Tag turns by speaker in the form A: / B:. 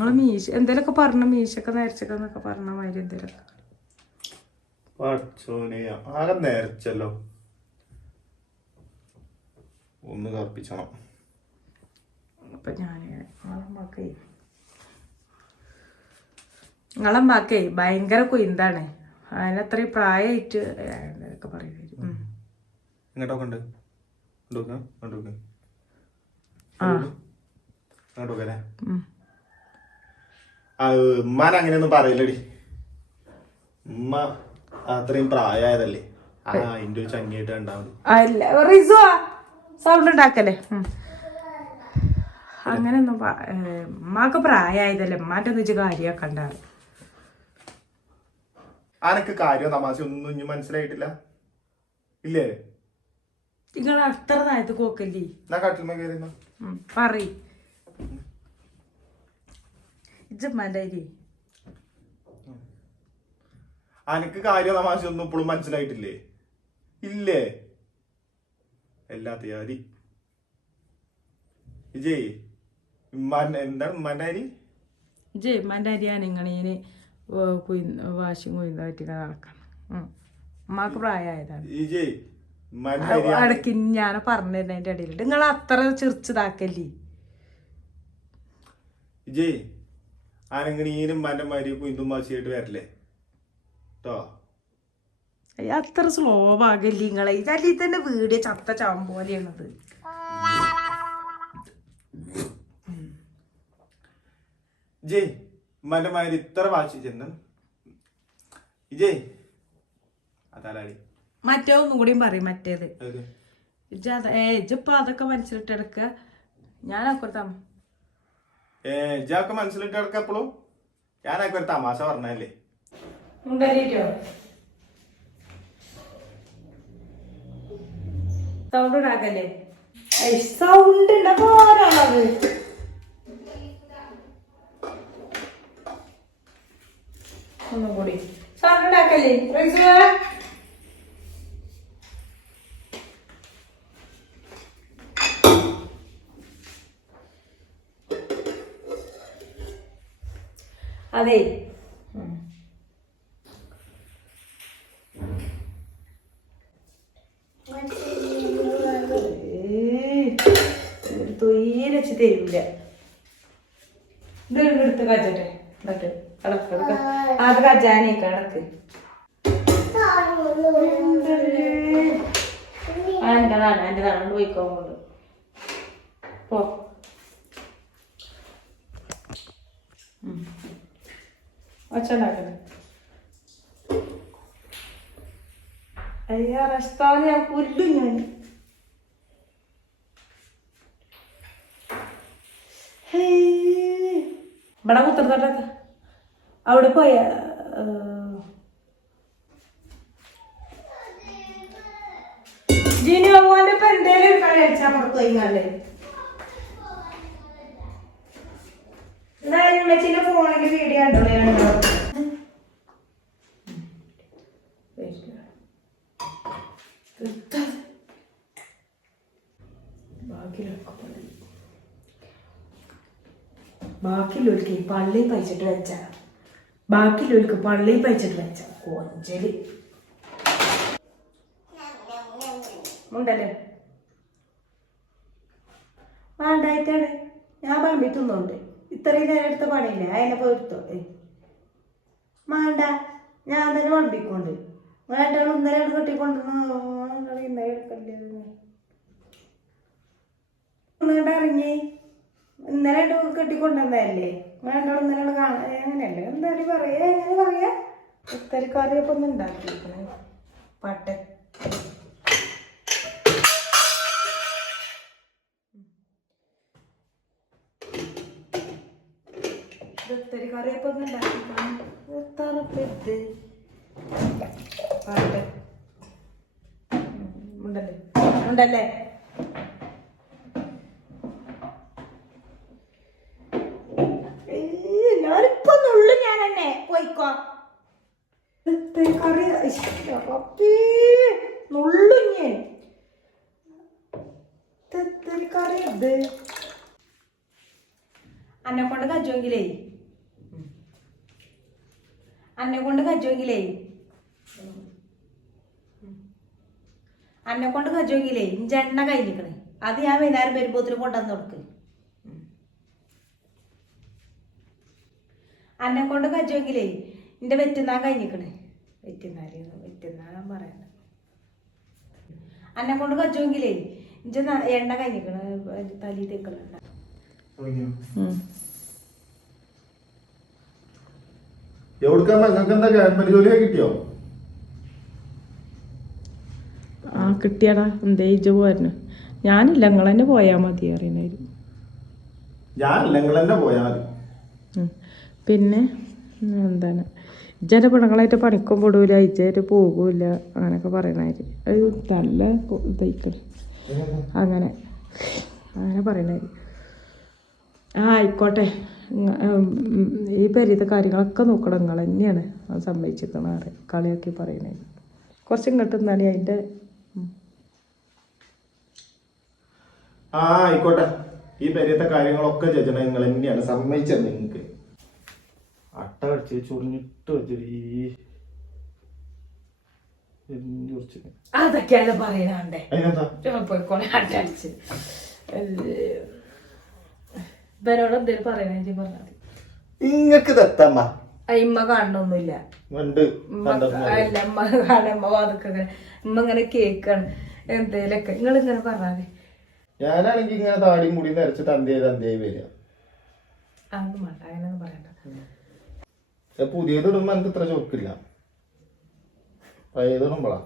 A: നമ്മൾ മീശ എന്തേലൊക്കെ പറഞ്ഞു മീശൊക്കെ നേരച്ചൊക്കെ എന്നൊക്കെ പറഞ്ഞ മാതിരി എന്തേലൊക്കെ.
B: ആകെ നേരച്ചല്ലോ. ഒന്ന് കർപ്പിച്ചണം
A: അപ്പൊ ഞാൻ നിങ്ങളമ്മക്കേ നിങ്ങളമ്മക്കേ ഭയങ്കര കുയിന്താണ്. അതിനത്ര പ്രായമായിട്ട് എന്തൊക്കെ പറയുന്നത്
B: ഇങ്ങോട്ടൊക്കെ ഉണ്ട് ഇങ്ങോട്ടൊക്കെ ഇങ്ങോട്ടൊക്കെ. അല്ലേ? ഉമ്മാൻ അങ്ങനെയൊന്നും പറയില്ലടി. ഉമ്മ അത്രയും പ്രായമായതല്ലേ ആ എന്റെ ഒരു ചങ്ങിയിട്ട് ഉണ്ടാവും
A: സൗണ്ട് ഉണ്ടാക്കല്ലേ. അങ്ങനെയൊന്നും ഉമ്മാക്ക് പ്രായമായതല്ലേ ഉമ്മാന്റെ ഒന്നിച്ച് കാര്യമൊക്കെ ഉണ്ടാവും
B: ആനക്ക് കാര്യം തമാശ ഒന്നും ഇനി മനസ്സിലായിട്ടില്ല? ഇല്ലേ?
A: നിങ്ങൾ അത്ര നേരത്ത് കോക്കല്ലേ? പറയ്. ഇജ്ജമ്മാന്റെ അരി
B: അനക്ക് കാര്യ തമാശ ഒന്നും ഇപ്പോഴും മനസ്സിലായിട്ടില്ലേ? ഇല്ലേ? എല്ലാത്ത അരി ജയ് എന്താണ് ഉമ്മാന്റെ അരി
A: ഇജ്ജ് ഉമ്മാന്റെ അരിയാണ് ഇങ്ങനെ വാശിയും കുയിന്തായിട്ട് ഇങ്ങനെ നടക്കണം ഉം. ഉമ്മാക്ക് പ്രായമായതാണ്
B: ഉമ്മാന്റെ അരി
A: ഞാൻ അതിന്റെ ഇടയിൽ നിങ്ങൾ അത്ര ചെറിച്ചതാക്കല്ലേ?
B: വിജയ് ആനങ്ങണീനും ഉമ്മാന്റെ മാരി കുയിന്തും മാസിയായിട്ട് വരല്ലേ? കേട്ടോ
A: അത്ര സ്ലോ ആകല്ലേ നിങ്ങളെ. ഇതല്ലേ തന്നെ വീട് ചത്ത ചാമ്പ് പോലെയാണത്
B: വിജയ് ഉമ്മാന്റെ മാരി ഇത്ര വാശി ചെന്ന്. വിജയ് അതാലാടി
A: മറ്റേ ഒന്നും കൂടിയും പറയും മറ്റേത്? ഇജ്ജ് ഏ ഇജ്ജിപ്പോ അതൊക്കെ മനസ്സിലിട്ടെടുക്ക. ഞാൻ അപ്പുറത്താ.
B: ഇജാക്ക് മനസ്സിലിട്ട് കിടക്കപ്പോഴും ഞാനൊക്കെ ഒരു തമാശ പറഞ്ഞല്ലേ
A: സൗണ്ട് ഉണ്ടാക്കല്ലേ? സൗണ്ട് ഉണ്ടാക്കാറാണത് ഒന്നും കൂടി. സൗണ്ട് ഉണ്ടാക്കല്ലേ? അതെ. തരൂല ഇതൊരു അത് കജാനേ പോ. ഒച്ചുണ്ടാക്കണേ അയ്യാ റസ്താന് ഞാൻ പുല്ലും ഞാൻ ഇവിടെ കുത്തിർത്തോട്ടൊക്കെ അവിടെ പോയ ജിനി മോന്റെ ഇപ്പൊ എന്തേലും കളി കളിച്ചാൽ പുറത്ത് പോയിങ്ങാണ്ട് എന്തായാലും പള്ളി വീഡിയോ കണ്ടോ പള്ളിയിൽ പഴിച്ചിട്ട് വെച്ച. ബാക്കിയുള്ളവർക്ക് പള്ളി പഴിച്ചിട്ട് വെച്ച. കൊഞ്ചൽ. ഉണ്ടല്ലേ വേണ്ടായിട്ടാണ് ഞാൻ പറമ്പിത്തുന്നുണ്ട് തിന്നുണ്ട്. ഇത്രയും നേരം എടുത്ത പണിയില്ലേ? അതിനെ പോയിട്ടോ മാണ്ട ഞാൻ തന്നെ വണ്ടിക്കൊണ്ട് വേണ്ട ഇന്നലെ കെട്ടിക്കൊണ്ടിരുന്നു. ഇന്നലെ എടുക്കല്ലേ നിങ്ങളുടെ ഇറങ്ങി. ഇന്നലെ കെട്ടിക്കൊണ്ടുവന്നതല്ലേ? വേണ്ട ഇന്നലെ കാണാൻ അങ്ങനെയല്ലേ? എന്തായാലും പറയാ? എങ്ങനെ പറയാ? ഇത്തരക്കാരിയൊക്കെ ഒന്ന് ഉണ്ടാക്കിയിരിക്കണേ പട്ട ഇത്തിരി കറിയപ്പം ഒന്ന് ഉണ്ടാക്കിക്കണം ഇത്. പാട്ട് ഉണ്ടല്ലേ? ഉണ്ടല്ലേ? ഏയ്, നുള്ളു ഞാൻ തന്നെ പോയിക്കോ. ഇത്തിരി കറി ഇഷ്ട, നുള്ളു ഞാൻ ഇത്തിരി കറി ഇത്. അന്നെ കൊണ്ട് കജുവെങ്കിലേ അന്നെ കൊണ്ട് കജുവെങ്കിലേ അന്നെ കൊണ്ട് കജുവെങ്കിലേ ഇഞ്ച എണ്ണ കഴിഞ്ഞിക്കണേ അത് ഞാൻ വൈകുന്നേരം വരുമ്പോത്തിന് കൊണ്ടുവന്ന് കൊടുക്ക്. അന്നെ കൊണ്ട് കജുവെങ്കിലേ എന്റെ വെറ്റുന്നാൻ കഴിഞ്ഞിക്കണേ. വെറ്റുന്നാൽ വെറ്റുന്നാൻ പറയണ്ട അന്നെ കൊണ്ട് കജുവെങ്കിലേ ഇഞ്ച എണ്ണ കഴിഞ്ഞിക്കണേ തലയിൽ തേക്കലുണ്ട
B: എവിടുക്കാൻ നിങ്ങൾക്ക് എന്താ ഗവൺമെന്റ് ജോലിയാ കിട്ടിയോ?
C: ആ കിട്ടിയടാ. എന്തേ ഇജ്ജ് പോയിരുന്നു ഞാനില്ല നിങ്ങൾ തന്നെ പോയാൽ മതി അറിയണായിരുന്നു
B: ഞാനില്ല നിങ്ങൾ തന്നെ പോയാൽ മതി
C: പിന്നെ എന്താണ്? ഇജ്ജന്റെ പെണ്ണുങ്ങളായിട്ട് പണിക്കും പൊടൂല ഇജ്ജായിട്ട് പോകൂല അങ്ങനെയൊക്കെ പറയണായിരുന്നു അത് നല്ല ഇതായിട്ട് അങ്ങനെ. അങ്ങനെ പറയണായിരുന്നു ആ ആയിക്കോട്ടെ. ഈ പെരീത്തെ കാര്യങ്ങളൊക്കെ നോക്കണം. നിങ്ങൾ തന്നെയാണ് അത് സമ്മതിച്ചിരിക്കണം അറിയാം കളിയാക്കി പറയണേ. കുറച്ച് ഇങ്ങോട്ട് നിന്നാലേ അതിന്റെ
B: ആ ആയിക്കോട്ടെ. ഈ പെരിയത്തെ കാര്യങ്ങളൊക്കെ ചേച്ചണ നിങ്ങൾ തന്നെയാണ് സമ്മതിച്ചത് നിങ്ങൾക്ക്. അട്ട കടിച്ച് ചൊറിഞ്ഞിട്ട് വെച്ചിട്ട്
A: അതൊക്കെയാണ് പറയണേ
B: അതിനെന്താ?
A: പോയിക്കോളെ അട്ടടിച്ച് ഇവരോട് എന്തേലും പറയണേ പറഞ്ഞാൽ മതി.
B: ഇങ്ങക്ക് തെത്തമ്മ.
A: ആ, ഇമ്മ കാണണൊന്നുമില്ല.
B: ഉണ്ട്.
A: ഉമ്മ അല്ല ഇങ്ങനെ കേക്കാണ്. എന്തേലൊക്കെ. നിങ്ങൾ ഇങ്ങനെ പറഞ്ഞാൽ
B: ഞാനാണെങ്കി ഇങ്ങനെ താടിയും മുടി നരച്ച് തന്തയായി തന്തയായി വരിക.
A: അതൊന്നും വേണ്ട. അങ്ങനെയൊന്നും പറയണ്ട.
B: പക്ഷെ പുതിയത് ഇടുമ്പോ എനിക്ക് ഇത്ര ചോക്കില്ല പഴയത് ഇടുമ്പോളാ.